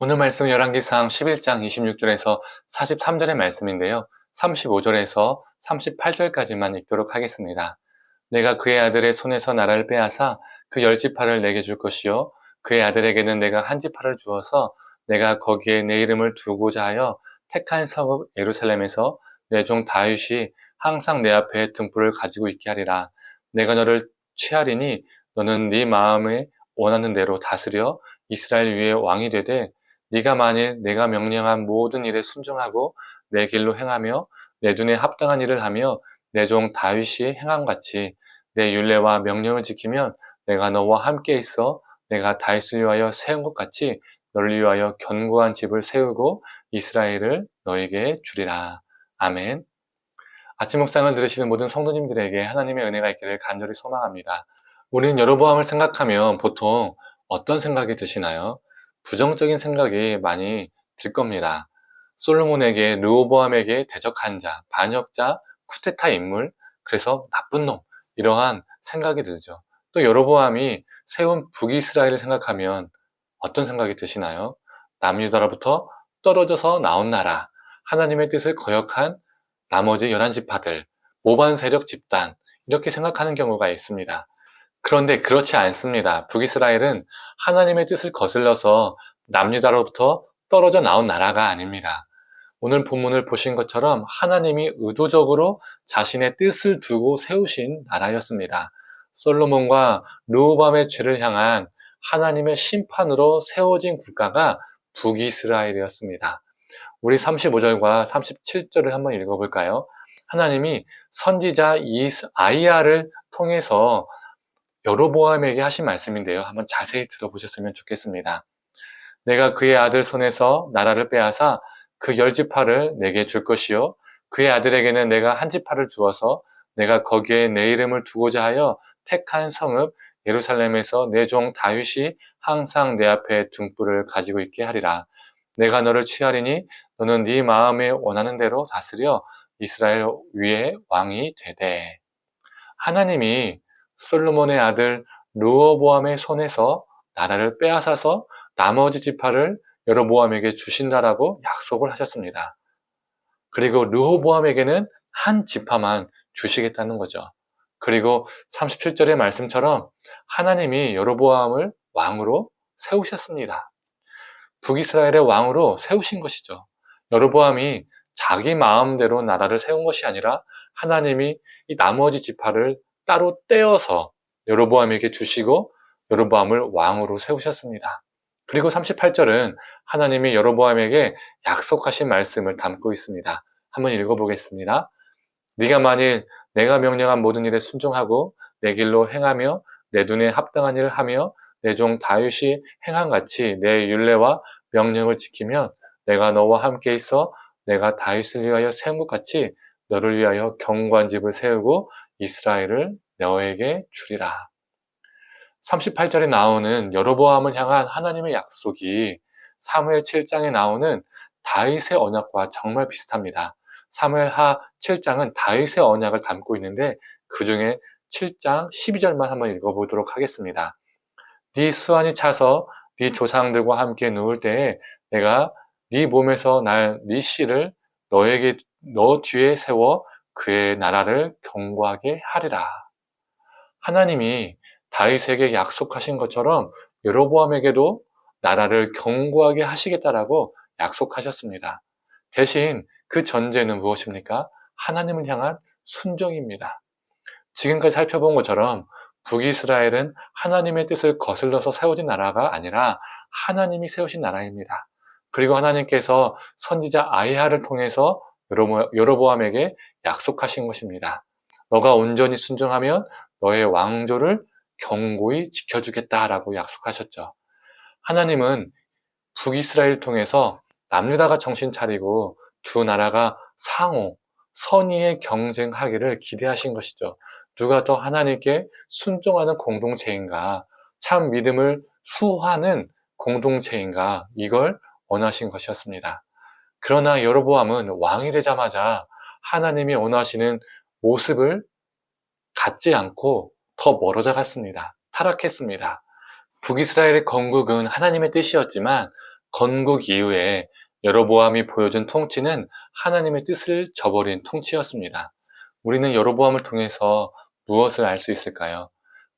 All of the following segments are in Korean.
오늘 말씀 열왕기상 11장 26절에서 43절의 말씀인데요. 35절에서 38절까지만 읽도록 하겠습니다. 내가 그의 아들의 손에서 나라를 빼앗아 그 10지파를 내게 줄 것이요 그의 아들에게는 내가 한 지파를 주어서 내가 거기에 내 이름을 두고자 하여 택한 성읍 예루살렘에서 내 종 다윗이 항상 내 앞에 등불을 가지고 있게 하리라. 내가 너를 취하리니 너는 네 마음에 원하는 대로 다스려 이스라엘 위에 왕이 되되 네가 만일 내가 명령한 모든 일에 순종하고 내 길로 행하며 내 눈에 합당한 일을 하며 내 종 다윗이 행한 같이 내 율례와 명령을 지키면 내가 너와 함께 있어 내가 다윗을 위하여 세운 것 같이 너를 위하여 견고한 집을 세우고 이스라엘을 너에게 주리라. 아멘. 아침 묵상을 들으시는 모든 성도님들에게 하나님의 은혜가 있기를 간절히 소망합니다. 우리는 여로보암을 생각하면 보통 어떤 생각이 드시나요? 부정적인 생각이 많이 들 겁니다. 솔로몬에게 르호보암에게 대적한 자, 반역자, 쿠데타 인물, 그래서 나쁜 놈, 이러한 생각이 들죠. 또 여로보암이 세운 북이스라엘을 생각하면 어떤 생각이 드시나요? 남유다로부터 떨어져서 나온 나라, 하나님의 뜻을 거역한 나머지 11지파들, 모반 세력 집단, 이렇게 생각하는 경우가 있습니다. 그런데 그렇지 않습니다. 북이스라엘은 하나님의 뜻을 거슬러서 남유다로부터 떨어져 나온 나라가 아닙니다. 오늘 본문을 보신 것처럼 하나님이 의도적으로 자신의 뜻을 두고 세우신 나라였습니다. 솔로몬과 르호보암의 죄를 향한 하나님의 심판으로 세워진 국가가 북이스라엘이었습니다. 우리 35절과 37절을 한번 읽어볼까요? 하나님이 선지자 아이야를 통해서 여로보암에게 하신 말씀인데요. 한번 자세히 들어보셨으면 좋겠습니다. 내가 그의 아들 손에서 나라를 빼앗아 그 10지파를 내게 줄 것이요 그의 아들에게는 내가 한 지파를 주어서 내가 거기에 내 이름을 두고자 하여 택한 성읍 예루살렘에서 내 종 다윗이 항상 내 앞에 등불을 가지고 있게 하리라. 내가 너를 취하리니 너는 네 마음에 원하는 대로 다스려 이스라엘 위에 왕이 되되. 하나님이 솔로몬의 아들 르호보암의 손에서 나라를 빼앗아서 나머지 지파를 여로보암에게 주신다라고 약속을 하셨습니다. 그리고 르호보암에게는 한 지파만 주시겠다는 거죠. 그리고 37절의 말씀처럼 하나님이 여로보암을 왕으로 세우셨습니다. 북이스라엘의 왕으로 세우신 것이죠. 여로보암이 자기 마음대로 나라를 세운 것이 아니라 하나님이 이 나머지 지파를 따로 떼어서 여로보암에게 주시고 여로보암을 왕으로 세우셨습니다. 그리고 38절은 하나님이 여로보암에게 약속하신 말씀을 담고 있습니다. 한번 읽어보겠습니다. 네가 만일 내가 명령한 모든 일에 순종하고 내 길로 행하며 내 눈에 합당한 일을 하며 내 종 다윗이 행한 같이 내 율례와 명령을 지키면 내가 너와 함께 있어 내가 다윗을 위하여 세운 것 같이 너를 위하여 견고한 집을 세우고 이스라엘을 너에게 주리라. 38절에 나오는 여로보암을 향한 하나님의 약속이 사무엘 7장에 나오는 다윗의 언약과 정말 비슷합니다. 사무엘하 7장은 다윗의 언약을 담고 있는데 그 중에 7장 12절만 한번 읽어보도록 하겠습니다. 네 수완이 차서 네 조상들과 함께 누울 때에 내가 네 몸에서 날 네 씨를 너에게 너 뒤에 세워 그의 나라를 견고하게 하리라. 하나님이 다윗에게 약속하신 것처럼 여로보암에게도 나라를 견고하게 하시겠다라고 약속하셨습니다. 대신 그 전제는 무엇입니까? 하나님을 향한 순종입니다. 지금까지 살펴본 것처럼 북이스라엘은 하나님의 뜻을 거슬러서 세워진 나라가 아니라 하나님이 세우신 나라입니다. 그리고 하나님께서 선지자 아이야를 통해서 여로보암에게 약속하신 것입니다. 너가 온전히 순종하면 너의 왕조를 견고히 지켜주겠다라고 약속하셨죠. 하나님은 북이스라엘 통해서 남유다가 정신 차리고 두 나라가 상호, 선의의 경쟁하기를 기대하신 것이죠. 누가 더 하나님께 순종하는 공동체인가, 참 믿음을 수호하는 공동체인가, 이걸 원하신 것이었습니다. 그러나 여로보암은 왕이 되자마자 하나님이 원하시는 모습을 갖지 않고 더 멀어져 갔습니다. 타락했습니다. 북이스라엘의 건국은 하나님의 뜻이었지만 건국 이후에 여로보암이 보여준 통치는 하나님의 뜻을 저버린 통치였습니다. 우리는 여로보암을 통해서 무엇을 알 수 있을까요?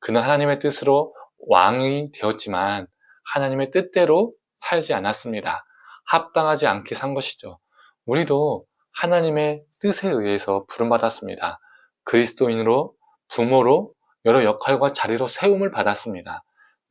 그는 하나님의 뜻으로 왕이 되었지만 하나님의 뜻대로 살지 않았습니다. 합당하지 않게 산 것이죠. 우리도 하나님의 뜻에 의해서 부름받았습니다. 그리스도인으로, 부모로 여러 역할과 자리로 세움을 받았습니다.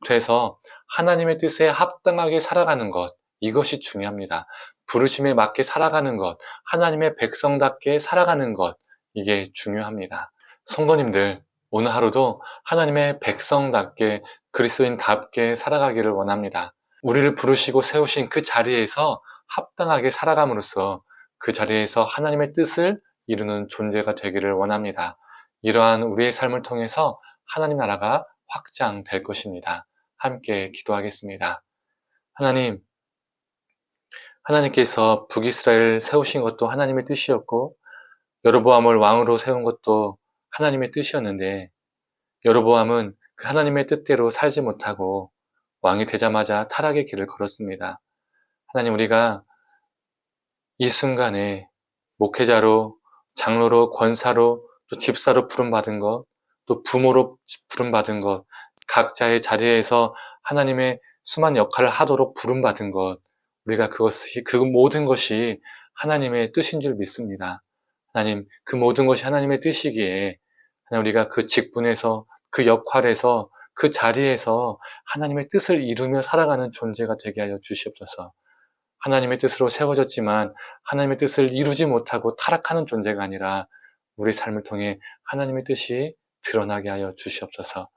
그래서 하나님의 뜻에 합당하게 살아가는 것, 이것이 중요합니다. 부르심에 맞게 살아가는 것, 하나님의 백성답게 살아가는 것, 이게 중요합니다. 성도님들, 오늘 하루도 하나님의 백성답게 그리스도인답게 살아가기를 원합니다. 우리를 부르시고 세우신 그 자리에서 합당하게 살아감으로써 그 자리에서 하나님의 뜻을 이루는 존재가 되기를 원합니다. 이러한 우리의 삶을 통해서 하나님 나라가 확장될 것입니다. 함께 기도하겠습니다. 하나님, 하나님께서 북이스라엘을 세우신 것도 하나님의 뜻이었고 여로보암을 왕으로 세운 것도 하나님의 뜻이었는데 여로보암은 그 하나님의 뜻대로 살지 못하고 왕이 되자마자 타락의 길을 걸었습니다. 하나님, 우리가 이 순간에 목회자로, 장로로, 권사로, 또 집사로 부름받은 것, 또 부모로 부름받은 것, 각자의 자리에서 하나님의 수많은 역할을 하도록 부름받은 것, 우리가 그 모든 것이 하나님의 뜻인 줄 믿습니다. 하나님, 그 모든 것이 하나님의 뜻이기에 하나님, 우리가 그 직분에서, 그 역할에서, 그 자리에서 하나님의 뜻을 이루며 살아가는 존재가 되게 하여 주시옵소서. 하나님의 뜻으로 세워졌지만 하나님의 뜻을 이루지 못하고 타락하는 존재가 아니라 우리 삶을 통해 하나님의 뜻이 드러나게 하여 주시옵소서.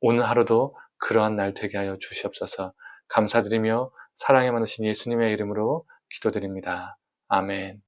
오늘 하루도 그러한 날 되게 하여 주시옵소서. 감사드리며 사랑에 많으신 예수님의 이름으로 기도드립니다. 아멘.